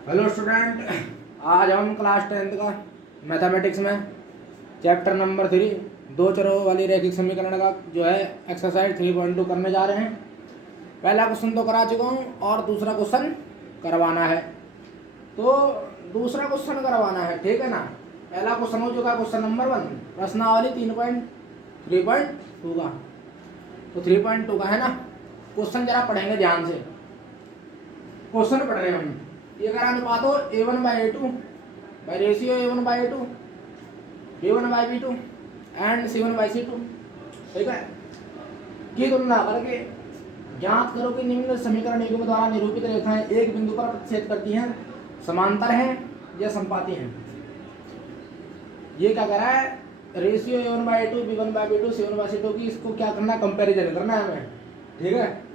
Hello student, आज हम class 10th का मैथमेटिक्स में चैप्टर नंबर 3 दो चरों वाली रैखिक समीकरण का जो है एक्सरसाइज 3.2 करने जा रहे हैं। पहला क्वेश्चन तो करा चुका हूँ और दूसरा क्वेश्चन करवाना है। तो दूसरा क्वेश्चन करवाना है, ठीक है ना। पहला क्वेश्चन हो चुका क्वेश्चन नंबर 1 प्रश्नावली 3.2 का। तो 3.2 का है ना। क्वेश्चन जरा पढ़ेंगे ध्यान से। क्वेश्चन पढ़ रहे हैं हम। ये अगर अनुपात हो A1/A2 by ratio A1/A2 B1/B2 and C1/C2, ठीक है, की तुलना करके ज्ञात करो कि निम्न समीकरण युग्म द्वारा निरूपित रेखाएं एक बिंदु पर प्रतिच्छेद करती हैं, समांतर हैं या संपाती हैं। ये क्या कह रहा है, रेशियो A1/A2 B1/B2 C1/C2 की इसको क्या करना है, कंपैरिजन करना है हमें, ठीक है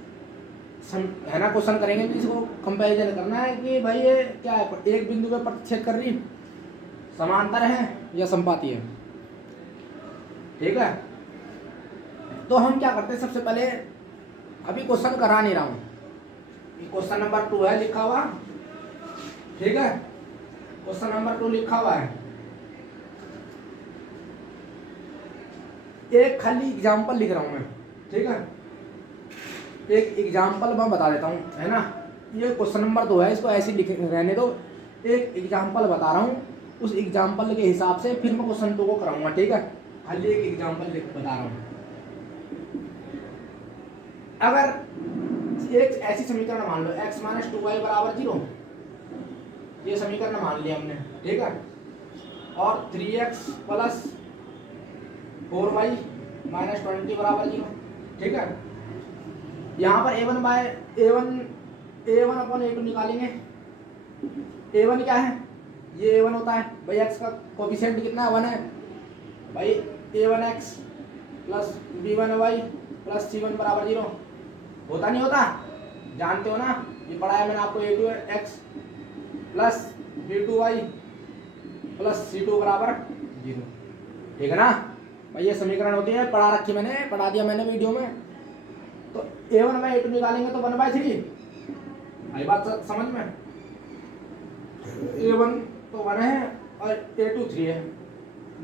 है ना। क्वेश्चन करेंगे कि इसको कंपैरिजन करना है कि भाई ये क्या है, एक बिंदु पे प्रतिच्छेद कर रही, समांतर है या संपाती है, ठीक है। तो हम क्या करते हैं, सबसे पहले अभी क्वेश्चन करा नहीं रहा हूं, क्वेश्चन नंबर 2 है लिखा हुआ, ठीक है। क्वेश्चन नंबर 2 लिखा हुआ है। एक खाली एग्जाम्पल लिख रहा हूं मैं, ठीक है। एक एग्जाम्पल मैं बता देता हूँ, है ना। ये क्वेश्चन नंबर 2 है, इसको ऐसे लिख रहने दो। एक एग्जाम्पल बता रहा हूँ, उस एग्जाम्पल के हिसाब से फिर मैं क्वेश्चन 2 को कराऊंगा, ठीक है। खाली एक एग्जाम्पल बता रहा हूँ। अगर एक ऐसी समीकरण मान लो x - 2y = 0, ये समीकरण मान लिया हमने, ठीक है। और 3x + 4y - 20 = 0, ठीक है। यहाँ पर A1/A2 निकालेंगे। A1 क्या है, ये A1 होता है भाई, x का कोफिशिएंट कितना है, 1 है भाई। A1x + B1y + C1 = 0 होता नहीं होता, जानते हो ना, ये पढ़ा है मैंने आपको। A2x + B2y + C2 = 0, ठीक है ना भाई। ये समीकरण होती है, पढ़ा रखी मैंने, पढ़ा दिया मैंने वीडियो में। तो A1/A2 निकालेंगे तो 1/3, आई बात समझ में। A1 तो 1 है और A2 3 है।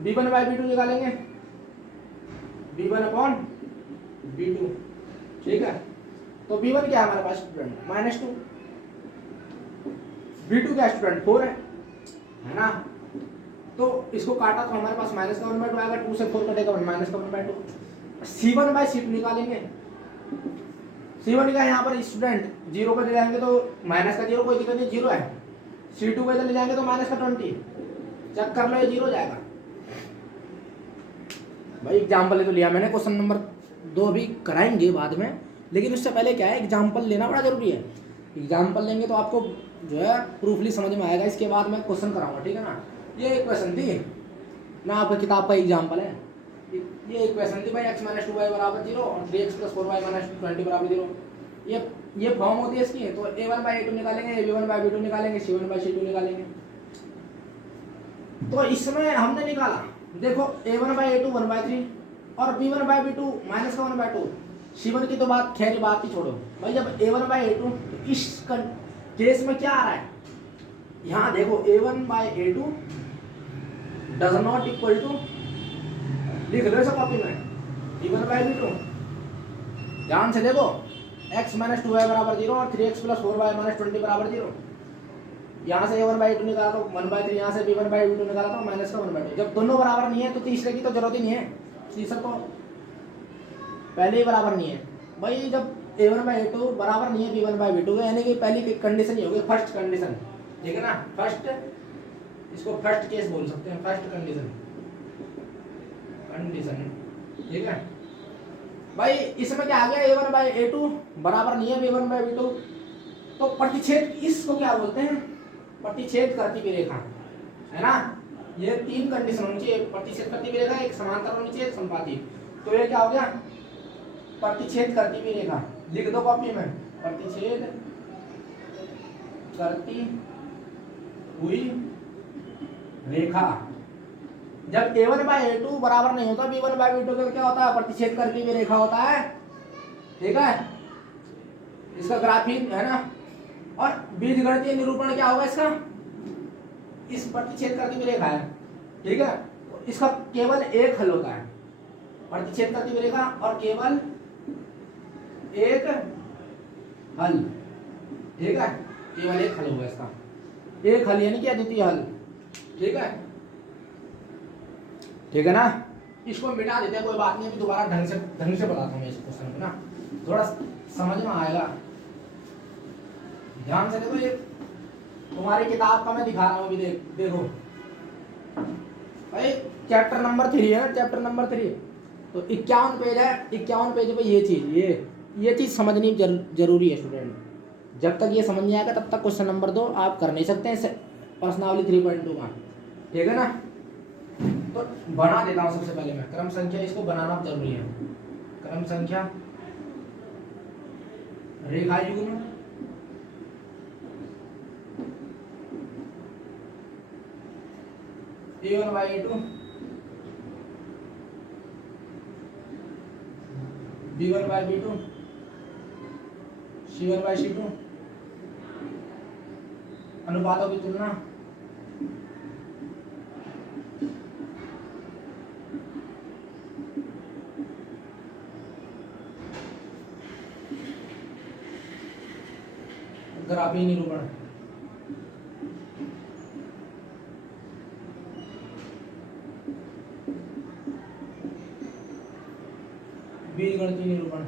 B1/B2 निकालेंगे, B1/B2, ठीक है। तो B1 क्या है हमारे पास स्टूडेंट, -2। B2 क्या स्टूडेंट 4 है ना। तो इसको काटा तो हमारे पास -1/2 आएगा, 2 से 4 कटेगा -1/2। C1/C2 निकालेंगे। C1 का यहाँ पर स्टूडेंट 0 को ले जाएंगे तो -0, कोई दिक्कत नहीं, 0 है। C2 को ले जाएंगे तो -20, चेक कर लो, ये 0 जाएगा भाई। एग्जाम्पल तो लिया मैंने, क्वेश्चन नंबर 2 भी कराएंगे बाद में, लेकिन उससे पहले क्या है, एग्जाम्पल लेना बड़ा जरूरी है। एग्जाम्पल लेंगे तो आपको जो है प्रूफली समझ में आएगा, इसके बाद मैं क्वेश्चन कराऊंगा, ठीक है ना। ये एक क्वेश्चन थी ना, आपकी किताब का एग्जाम्पल है। ये एक क्वेश्चन थी भाई, x - 2y = 0 और 3x + 4y - 20 = 0। ये फॉर्म होती है इसकी। तो A1/A2 निकालेंगे, B1/B2 निकालेंगे, C1/C2 निकालेंगे। तो इसमें हमने निकाला, देखो A1/A2 1/3 और B1/B2 -1/2। C1 की तो बात, खैर बात ही छोड़ो भाई। जब A1/A2, तो इस केस में क्या आ रहा है, यहाँ देखो A1/A2 does not equal to, लिख लो सब कॉपी में, B1/B2। ध्यान से देखो, x - 2y = 0 और 3x + 4y - 20 = 0। यहाँ से A1/A2 निकाला तो 1/3, यहाँ से B1/B2 निकाला तो -1/2। जब दोनों बराबर नहीं है तो तीसरे की तो जरूरत ही नहीं है, तीसरा तो पहले ही बराबर नहीं है भाई। जब A1/A2 बराबर नहीं है B1/B2 का, यानी कि पहली कंडीशन ही होगी, फर्स्ट कंडीशन, ठीक है ना। फर्स्ट, इसको फर्स्ट केस बोल सकते हैं, फर्स्ट कंडीशन, ठीक है भाई। इसमें क्या आ गया, A1/A2 बराबर नहीं है B1/B2, तो प्रतिच्छेद, इसको क्या बोलते हैं, प्रतिच्छेद करती हुई रेखा, है ना। ये 3 कंडीशन होनी चाहिए, प्रतिच्छेद करती हुई रेखा, एक समांतर होनी चाहिए, एक संपाती। तो ये क्या हो गया, प्रतिच्छेद करती हुई रेखा, लिख दो कॉपी में, प्रतिच्छेद करती हुई रेखा। जब A1/A2 बराबर नहीं होता B1/B2 का, क्या होता है, प्रतिच्छेद करती हुई रेखा होता है, ठीक है। इसका ग्राफिक है ना, और बीजगणितीय निरूपण क्या होगा इसका, इस प्रतिच्छेद करती हुई रेखा है, ठीक है, इसका केवल एक हल होता है, प्रतिच्छेद करती हुई रेखा और केवल एक हल, ठीक है, केवल एक हल होगा इसका, एक हल यानी कि अद्वितीय हल, ठीक है, ठीक है ना। इसको मिटा देते हैं, कोई बात नहीं, अभी दोबारा ढंग से बताता हूँ इस क्वेश्चन को ना, थोड़ा समझ में आएगा, ध्यान से देखो, ये तुम्हारी किताब का मैं दिखा रहा हूँ अभी, देखो भाई, चैप्टर नंबर 3 है ना, चैप्टर नंबर 3, तो 51 पेज है, 51 पेज पे ये चीज समझनी जरूरी है स्टूडेंट, जब तक ये समझ नहीं आएगा तब तक क्वेश्चन नंबर 2 आप कर नहीं सकते हैं प्रश्नावली 3.2 का, ठीक है ना। तो बना देता हूँ सबसे पहले मैं क्रम संख्या, इसको बनाना जरूरी है, क्रम संख्या रेखा युग्म A1 by A2 B1 by B2 C1 by C2 अनुपातों की तुलना, ग्राफीय निरूपण, बीजगणितीय निरूपण,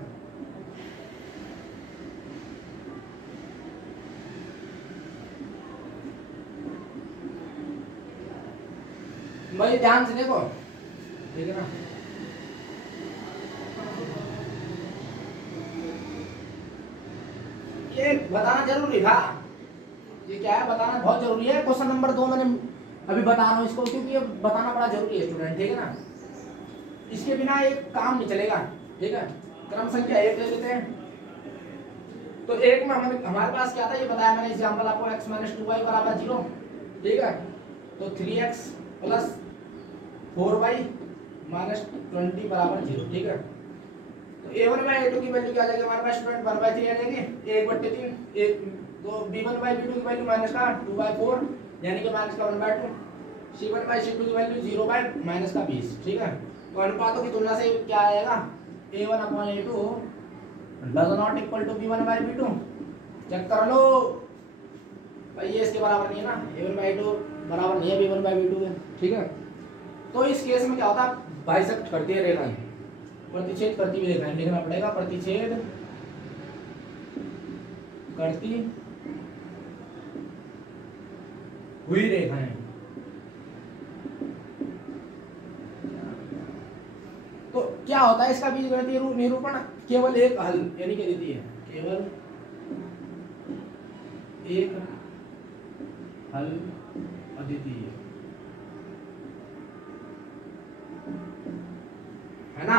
भाई ध्यान से देखो, ठीक है ना, ये बताना जरूरी था, ये क्या है बताना बहुत जरूरी है, क्वेश्चन नंबर 2 मैंने अभी बता रहा हूँ इसको, क्योंकि ये बताना बड़ा जरूरी है स्टूडेंट, ठीक है ना, इसके बिना एक काम नहीं चलेगा, ठीक है। क्रम संख्या 1 ले लेते हैं, तो एक में हमारे पास क्या था ये बताया मैंने एग्जांपल आपको, x - 2y = 0, ठीक है, तो 3x + 4y - 20 = 0, ठीक है। तो a1 by a2 की वैल्यू क्या आ जाएगी हमारे पास स्टूडेंट, 1/3 आ जाएगी, 1/3, एक तो b1 by b2 की वैल्यू -2/4 यानी कि -1/2, c1 by c2 की वैल्यू 0/-20, ठीक है। तो अनुपातों की तुलना से क्या आएगा, a1/a2 does not equal to b1 by b2, check कर लो भाई, ये इसके बराबर नहीं है ना, a1/a2 बराबर नहीं है b1 by b2 के, ठीक है। तो इस केस में क्या होता है, बाइसेक्ट करती है रेखाएं, प्रतिच्छेद करती हुई रेखाएं लिखना पड़ेगा, प्रतिच्छेद करती हुई रेखाएं, तो क्या होता है इसका बीजगणितीय निरूपण, केवल एक हल यानी कि अद्वितीय, केवल एक हल अद्वितीय, है ना।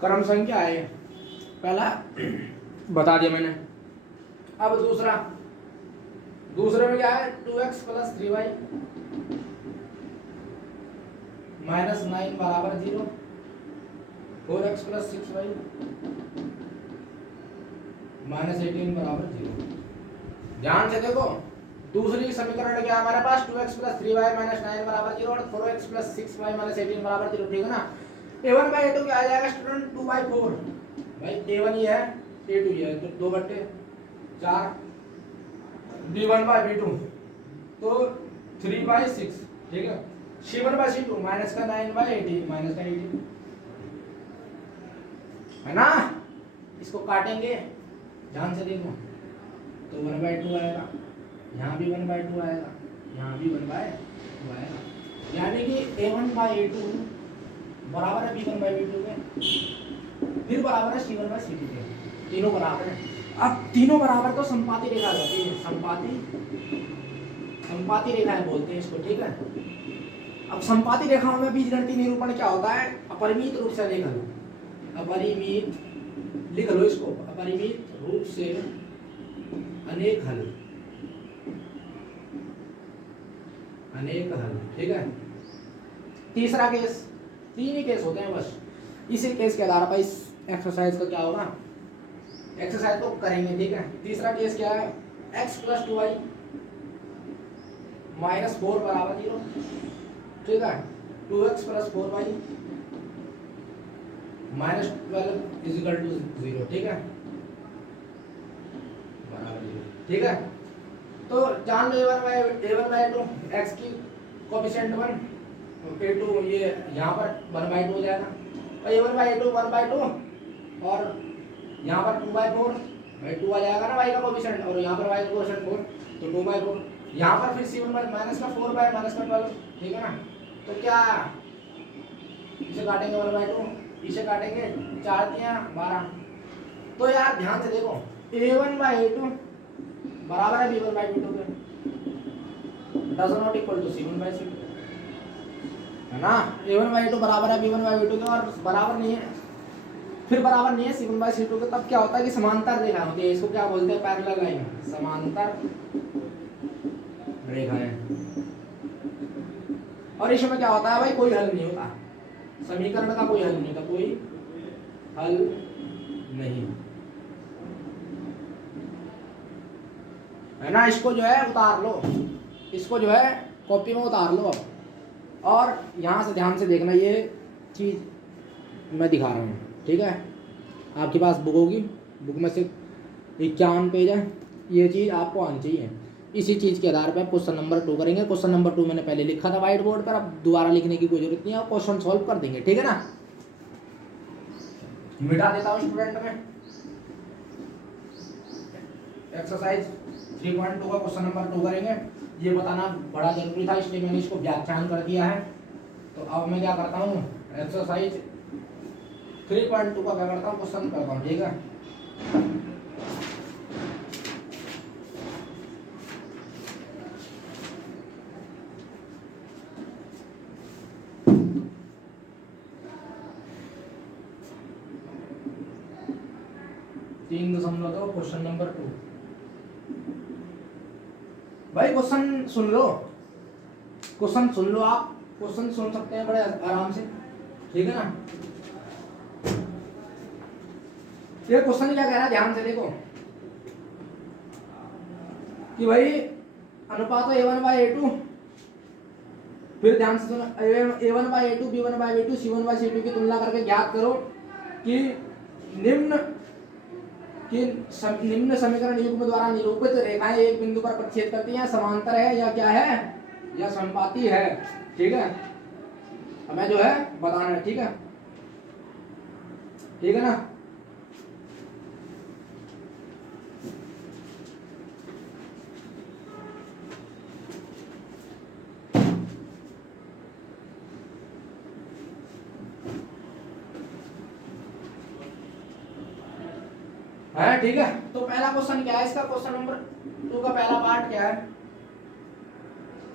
क्रम संख्या है पहला बता दिया मैंने, अब दूसरे में क्या है, 2x + 3y - 9 = 0, 4x + 6y - 18 = 0। ध्यान से देखो, दूसरी समीकरण क्या है हमारे पास, 2x + 3y - 9 = 0 और 4x + 6y - 18 = 0, ठीक है ना। a1 by a2 क्या आ जाएगा स्टूडेंट, 2/4, भाई a1 ये है, a2 ये है, तो 2/4, b1 by b2 तो 3/6, ठीक है, c1 by c2 -9/18 है ना। इसको काटेंगे, ध्यान से देखो, तो 1/2 आएगा, यहाँ भी 1/2 आएगा, यहाँ भी 1/2 आएगा, यानी कि a1 by a2 बराबर है b1 by b2 के, फिर बराबर है c1 by c2 के, तीनों बराबर है। अब तीनों बराबर तो संपाती रेखा होती है, संपाती रेखाएं बोलते हैं इसको, ठीक है। अब संपाती रेखाओं में बीजगणितीय निरूपण क्या होता है, अपरिमित रूप से अनेक हल, अपरिमित लिख लो इसको, अपरिमित रूप से अनेक हल, अनेक हल। ठीक है, तीसरा केस, 3 ही केस होते हैं बस। इसी केस के आधार पर इस एक्सरसाइज का क्या होगा, एक्सरसाइज को करेंगे। ठीक है, तीसरा केस क्या है, x + 2y - 4 = 0। ठीक है, 2x + 4y - 12 = 0। ठीक है, बराबर 0। ठीक है, तो जान लो a1/2 x की कोएफिशिएंट 1, a2 ये यहाँ पर 1/2 हो जाएगा, और a1/2 1/2, और यहाँ पर 2/4 आ जाएगा ना y का कोएफिशिएंट, और यहाँ पर y का कोएफिशिएंट 4, तो 2/4। यहाँ पर फिर c1 -4/-12। ठीक है ना, तो क्या इसे काटेंगे 1/2, इसे काटेंगे 4 × 12। तो यार ध्यान से देखो, a1/2 बराबर है b1/b2 के, does not equal to c1/c2, है ना। a1/2 बराबर है b1/b2 के, और बराबर नहीं है, फिर बराबर नहीं है c1/c2 के, तब क्या होता है कि समांतर रेखा होती है। इसको क्या बोलते हैं, पैरेलल लाइन, समांतर रेखाएं। और इसमें क्या होता है भाई, कोई हल नहीं होता, समीकरण का कोई हल नहीं होता, कोई हल नहीं, है ना। इसको जो है उतार लो, इसको जो है कॉपी में उतार लो अब, और यहाँ से ध्यान से देखना, ये चीज़ मैं दिखा रहा हूँ। ठीक है, आपके पास बुक होगी, बुक में से 51 पेज है, ये चीज़ आपको आनी चाहिए। इसी चीज़ के आधार पर क्वेश्चन नंबर 2 करेंगे। क्वेश्चन नंबर 2 मैंने पहले लिखा था व्हाइट बोर्ड पर, अब दोबारा लिखने की कोई जरूरत नहीं है, क्वेश्चन सॉल्व कर देंगे। ठीक है ना, मिटा देता हूँ स्टूडेंट में। एक्सरसाइज 3.2 का क्वेश्चन नंबर 2 करेंगे। ये बताना बड़ा जरूरी था, इसलिए मैंने इसको व्याख्यान कर दिया है। तो अब मैं क्या करता हूँ, एक्सरसाइज 3.2 का क्या करता हूँ, क्वेश्चन करता हूँ। ठीक है, क्वेश्चन नंबर 2। भाई क्वेश्चन सुन लो, क्वेश्चन सुन लो, आप क्वेश्चन सुन सकते हैं बड़े आराम से। ठीक है ना, ये क्वेश्चन क्या कह रहा है, ध्यान से देखो कि भाई अनुपात a1/a2, फिर ध्यान से सुनो, a1/a2 b1/b2 c1/c2 की तुलना करके ज्ञात करो कि निम्न समीकरण युग्म द्वारा निरूपित रेखाएं एक बिंदु पर प्रतिच्छेद करती हैं, समांतर है या क्या है, या समपाती है। ठीक है, हमें जो है बताना है। ठीक है, ठीक है ना, है। ठीक है, तो पहला क्वेश्चन क्या है इसका, क्वेश्चन नंबर 2 का पहला पार्ट क्या है,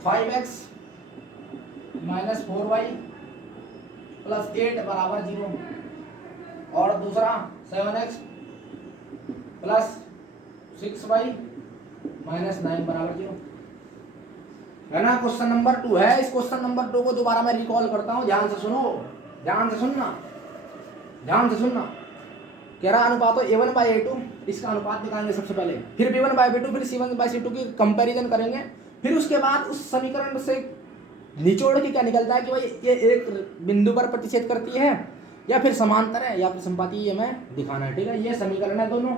5x - 4y + 8 = 0, और दूसरा 7x + 6y - 9 = 0, है ना। क्वेश्चन नंबर 2 है। इस क्वेश्चन नंबर 2 को दोबारा मैं रिकॉल करता हूँ, ध्यान से सुनो, ध्यान से सुनना, ध्यान से सुनना। कह रहा अनुपात a1/a2, इसका अनुपात निकालेंगे सबसे पहले, फिर b1/b2, फिर c1/c2 की कंपैरिजन करेंगे, फिर उसके बाद उस समीकरण से निचोड़ के क्या निकलता है कि भाई ये एक बिंदु पर प्रतिच्छेद करती है, या फिर समांतर है, या फिर समपाती, ये हमें दिखाना है। ठीक है, ये समीकरण है दोनों।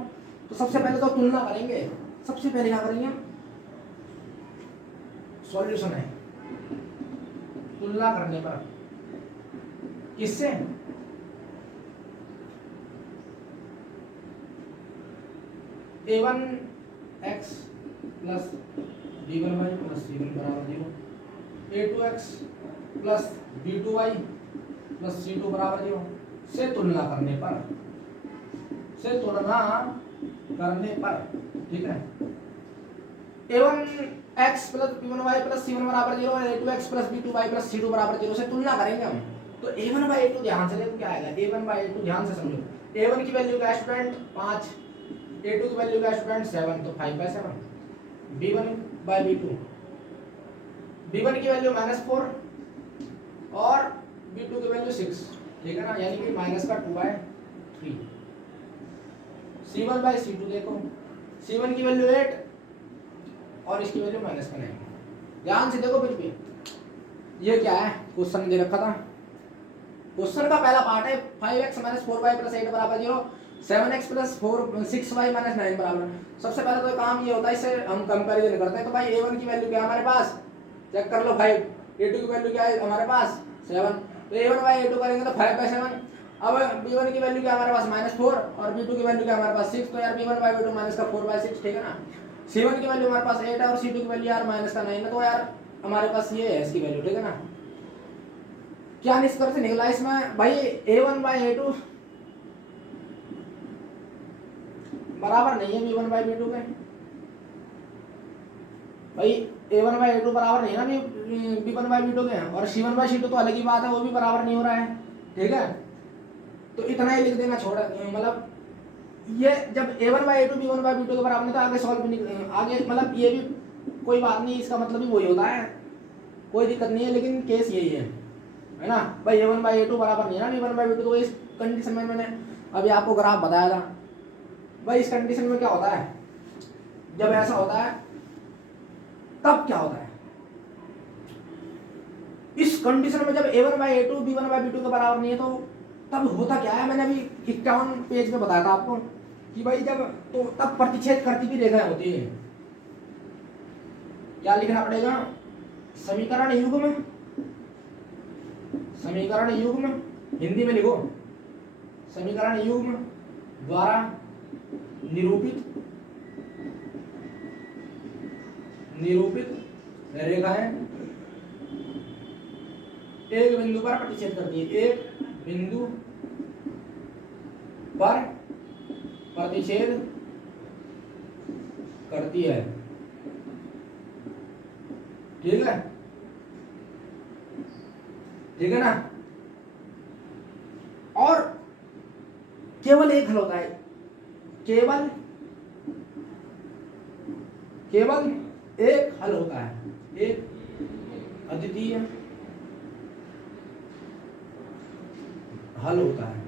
तो सबसे पहले तो तुलना करेंगे, सबसे पहले क्या करेंगे, सॉल्यूशन है, तुलना करने पर किससे, a1x + b1y + c1 = 0, a2x + b2y + c2 = 0 से तुलना करने पर, से तुलना करने पर। ठीक है, a1x + b1y + c1 = 0 और a2x + b2y + c2 = 0 से तुलना करेंगे हम। तो a1/a2 ध्यान से देखो क्या आएगा, a1/a2 ध्यान से समझो, a1 की वैल्यू का स्टूडेंट 5, a2 की वैल्यू का स्टूडेंट 7, तो 5/7, b1/b2 B1 की वैल्यू -4 और B2 की वैल्यू 6, ठीक है ना, यानी कि माइनस का 2/3। C1/C2 देखो, C1 की वैल्यू 8 और इसकी वैल्यू माइनस का 9। ध्यान से देखो फिर भी ये क्या है, क्वेश्चन दे रखा था। क्वेश्चन का पहला पार्ट है 5x - 4y + 8 = 0, 7x + 6y - 9 बराबर। सबसे पहले तो काम ये होता है, इससे हम कंपैरिजन करते हैं। तो भाई A1 की वैल्यू क्या है हमारे पास, चेक कर लो 5, A2 की वैल्यू क्या है हमारे पास 7, तो A1/A2 करेंगे तो 5/7। अब B1 की वैल्यू क्या है हमारे पास -4 और B2 की वैल्यू क्या है हमारे पास 6, तो यार B1/B2 माइनस का 4/6, ठीक है ना। C1 की वैल्यू हमारे पास 8 है और C2 की वैल्यू यार माइनस का 9 है, तो यार हमारे पास ये है इसकी वैल्यू, ठीक है ना। क्या निष्कर्ष निकला इसमें भाई, A1/A2 बराबर नहीं है B1/B2 के। भाई A1/A2 बराबर नहीं है ना B1/B2 के, और C1/C2 तो अलग ही बात है, वो भी बराबर नहीं हो रहा है, ठीक है। तो इतना ही लिख देना, छोड़ मतलब ये जब A1/A2 B1/B2 के बराबर नहीं तो आगे सॉल्व भी नहीं, आगे मतलब ये भी कोई बात नहीं, इसका मतलब भी वही होता है, कोई दिक्कत नहीं है, लेकिन केस यही है ना भाई। A1/A2 बराबर नहीं है ना B1/B2, तो इस कंडीशन में मैंने अभी आपको ग्राफ बताया था भाई। इस कंडीशन में क्या होता है, जब ऐसा होता है तब क्या होता है, इस कंडीशन में जब A1/A2 B1/B2 के बराबर नहीं है तो तब होता क्या है, मैंने अभी 51 पेज पे बताया था आपको कि भाई जब तो तब प्रतिच्छेद करती की रेखाएं होती है। क्या लिखना पड़ेगा, समीकरण युग्म, समीकरण युग्म हिंदी में लिखो, समीकरण युग्म द्वारा निरूपित रेखाएं एक बिंदु पर प्रतिच्छेद करती है, एक बिंदु पर प्रतिच्छेद करती है, ठीक है, ठीक है ना। और केवल एक हल होता है, केवल एक हल होता है, एक अद्वितीय हल होता है।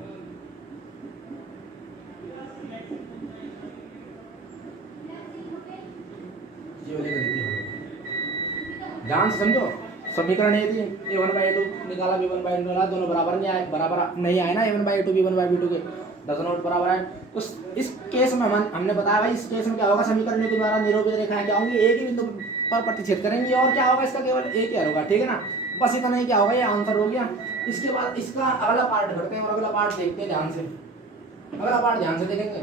ध्यान से समझो, समीकरण ये थी A1/A2 निकाला, B1/B2 निकाला, दोनों बराबर नहीं आए ना, A1/A2 B1/B2 के डजन नोट बराबर है। तो इस केस में हमने बताया भाई, इस केस में क्या होगा, समीकरण के द्वारा निरूपित रेखाएं क्या होंगी, एक ही बिंदु पर प्रतिच्छेद करेंगी, और क्या होगा इसका केवल एक ही हल होगा, ठीक है ना। बस इतना ही क्या होगा, ये आंसर हो गया। इसके बाद इसका अगला पार्ट करते हैं और अगला पार्ट देखते हैं ध्यान से, अगला पार्ट ध्यान से देखेंगे,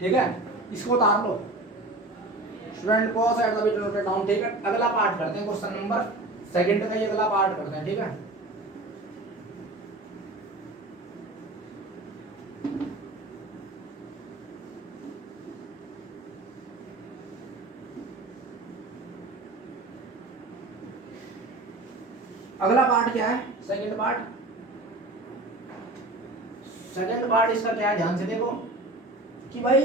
ठीक है। इसको उतार लो स्टूडेंट को side the bit note down, ठीक है। अगला पार्ट करते हैं, क्वेश्चन नंबर 2 का ये अगला पार्ट करते हैं, ठीक है। अगला पार्ट क्या है, सेकंड पार्ट इसका क्या है, ध्यान से देखो कि भाई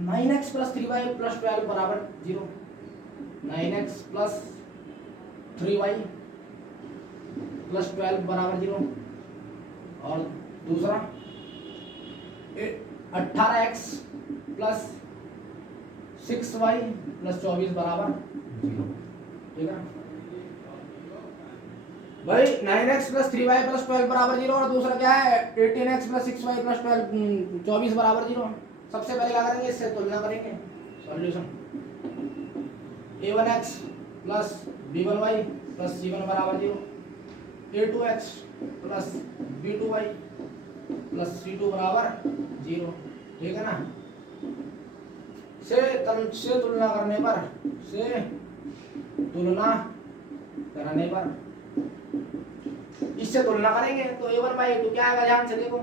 9x + 3y + 12 बराबर 0, 9x + 3y + 12 बराबर 0, और दूसरा 18x + 6y + 24 बराबर 0, ठीक है भाई। 9x + 3y + 12 बराबर 0, और दूसरा क्या है 18x + 6y + 12 24 बराबर 0। सबसे पहले क्या करेंगे, इससे तुलना करेंगे, सॉल्यूशन A1x + B1y + C1 बराबर 0, A2x + B2y + C2 बराबर 0, ठीक है ना। से तुलना करने पर इससे तुलना करेंगे तो A1/A2 क्या आएगा, ध्यान से देखो,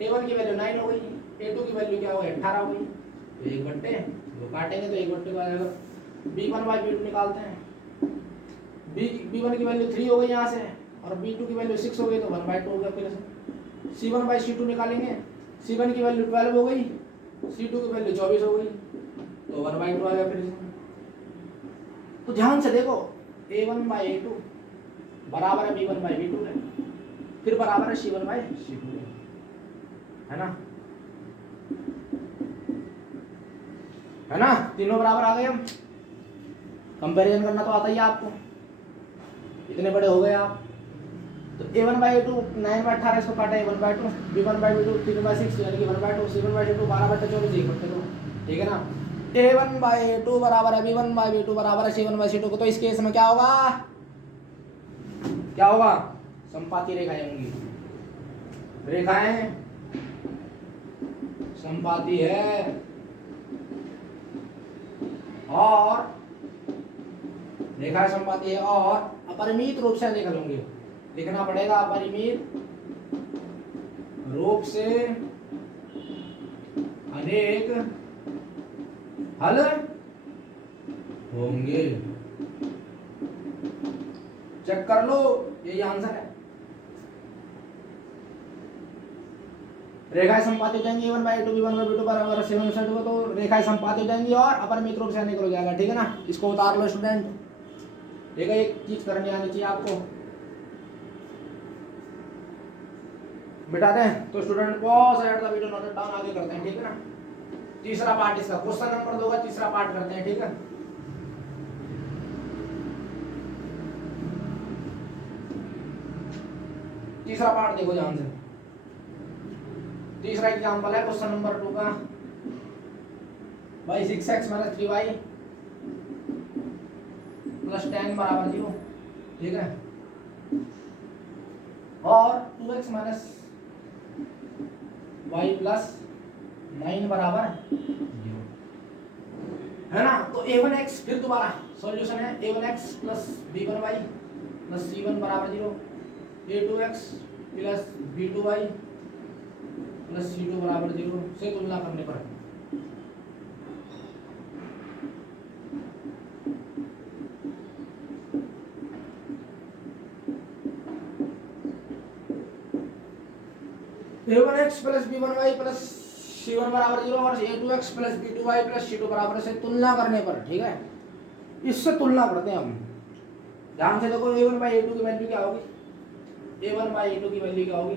A1 की वैल्यू 9 हो गई, A2 की वैल्यू क्या हो गई 18 हो गई, तो 1/2 काटेंगे तो 1/2 आ जाएगा। B1/B2 निकालते हैं, B1 की वैल्यू 3 हो गई यहाँ से, और B2 की वैल्यू 6 हो गई, तो 1/2 हो गया। फिर से C1/C2 निकालेंगे, C1 की वैल्यू 12 हो गई, C2 की वैल्यू 24 हो गई, तो 1/2 आ गया। फिर से तो ध्यान से देखो A1 बाई A2 बराबर है B1 बाई B2 है, फिर बराबर है C1 बाई C2 है ना, है ना, तीनों बराबर आ गए। हम कंपैरिजन करना तो आता ही है आपको, इतने बड़े हो गए आप। तो A1 बाई A2 9 बाई 18 इसको काटा A1 by 2, B1 by B2 3 by 6 यानी कि 1 by 2, C1 by C2 12 by 24 1 बटे 2, ठीक है ना। A1 बाई A2 बराबर है B1 बाई B2 बराबर है C1 बाई C2 तो इस केस में क्या होगा, क्या होगा, संपाती रेखाएं होंगी, रेखाएं संपाती है और रेखाएं संपाती है और अपरिमित रूप से अनेक हल होंगे, लिखना पड़ेगा अपरिमित रूप से अनेक हल होंगे। चेक कर लो, यही आंसर है। रेखाएं संपाती हो जाएंगी A1 by A2 B1 by B2 बराबर है C1 बाई C2 तो रेखाएं संपाती हो जाएंगी और अपरिमित रूप से अनेक हो जाएगा, ठीक है ना। इसको उतार लो स्टूडेंट, ठीक है, एक चीज करनी आनी चाहिए आपको, मिटा दें। तो student pause at the video, note it down, आगे करते हैं, ठीक है ना। तीसरा पार्ट इसका क्वेश्चन नंबर 2 का तीसरा पार्ट करते हैं, ठीक है। तीसरा पार्ट देखो ध्यान से, तीसरा एग्जांपल है क्वेश्चन नंबर 2 का, भाई 6x माइनस 3y प्लस 10 बराबर 0, ठीक है, और 2x माइनस y प्लस 9 बराबर 0, है ना। तो a1x फिर दोबारा सॉल्यूशन है, a1x plus b1y plus c1 बराबर 0, a2x plus b2y plus c2 बराबर 0 से तुलना करने पर a1x plus b1y plus c1 बराबर 0 और a2x plus b2y plus c2 बराबर से तुलना करने पर, ठीक है, इससे तुलना करते हैं हम। ध्यान से देखो a1 बाई a2 की वैल्यू क्या होगी, a1 बाई a2 की वैल्यू क्या होगी,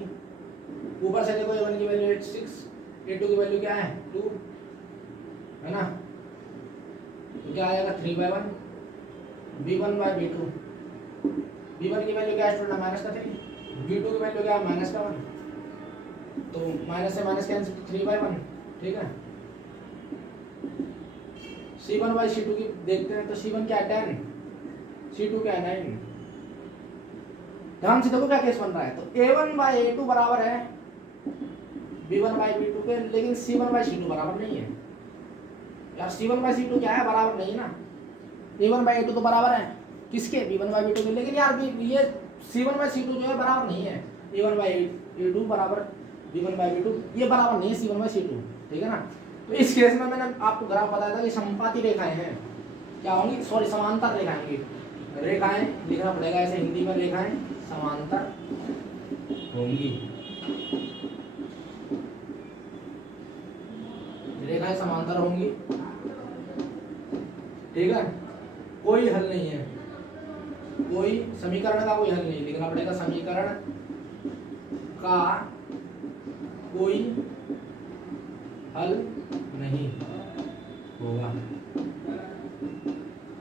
ऊपर से देखो a1 की वैल्यू 86, a2 की वैल्यू क्या है 2, है ना, तो क्या आएगा 3/1, b1 बाई b2, b1 की वैल्यू क्या है स्टूडेंट माइनस का 3, b2 की वैल्यू क्या है माइनस का 1, तो माइनस से माइनस कैंसिल 3/1, ठीक है। c1 बाई c2 की देखते हैं, तो c1 क्या है 10, c2 क्या है 9। ध्यान से देखो क्या केस बन रहा है, तो a1 बाई a2 बराबर है b1 बाई b2 के, लेकिन c1 बाई c2 बराबर नहीं है यार, c1 बाई c2 क्या है बराबर नहीं ना, a1 बाई a2 तो बराबर है किसके, b1 बाई b2 के, लेकिन यार ये c1 बाई c2 जो है बराबर नहीं है, a1 बाई a2 बराबर b1 बाई b2 ये बराबर नहीं है c1 बाई c2, ठीक है ना। तो इस केस में मैंने आपको ग्राफ बताया था कि संपाती रेखाएं हैं, क्या होंगी, सॉरी समांतर रेखाएं होंगी, रेखाएं लिखना पड़ेगा ऐसे हिंदी में, रेखाएं समांतर होंगी, रेखाएं समांतर होंगी, ठीक है। कोई हल नहीं है, कोई समीकरण का कोई हल नहीं, लिखना पड़ेगा समीकरण का कोई हल नहीं होगा।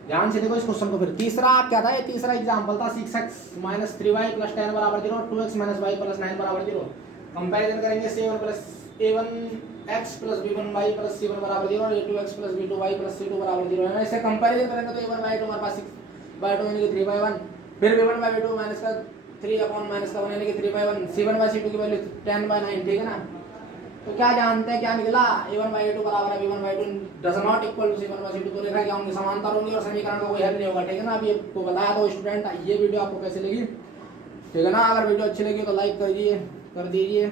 ध्यान से देखो इस क्वेश्चन को, फिर तीसरा क्या था, ये तीसरा एग्जांपल था 6x माइनस 3y प्लस 10 बराबर 0, 2x माइनस y प्लस 9 बराबर 0। कंपैरिजन करेंगे c1 plus a1x plus b1y plus c1 बराबर 0 और a2x plus b2y plus c2 बराबर 0 है ना। इसे कंपैरिजन करेंगे तो a1 बाई 2 हमारे पास 6/2 यानी कि 3/1, फिर b1 बाई b2 माइनस का 3/(-1) यानी कि 3/1, c1 बाई c2 की वैल्यू 10/9, ठीक है ना। तो क्या जानते हैं, क्या निकला, a1 बाई a2 बराबर है b1 by 2 does not equal to c1 by c2, तो रेखा क्या होंगी, समांतर होंगी और समीकरण का कोई हल नहीं होगा, ठीक है ना। अभी आपको बताया तो स्टूडेंट, ये वीडियो आपको कैसे लगी, ठीक है ना। अगर वीडियो अच्छी लगी तो लाइक कर दीजिए,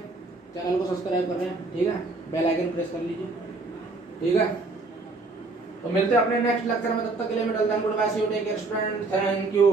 चैनल को सब्सक्राइब कर रहे हैं, ठीक है, बेल आइकन प्रेस कर लीजिए, ठीक है। तो मिलते हैं अपने नेक्स्ट लेक्चर में, तब तक के लिए मैं good bye, see you, take care student, thank you.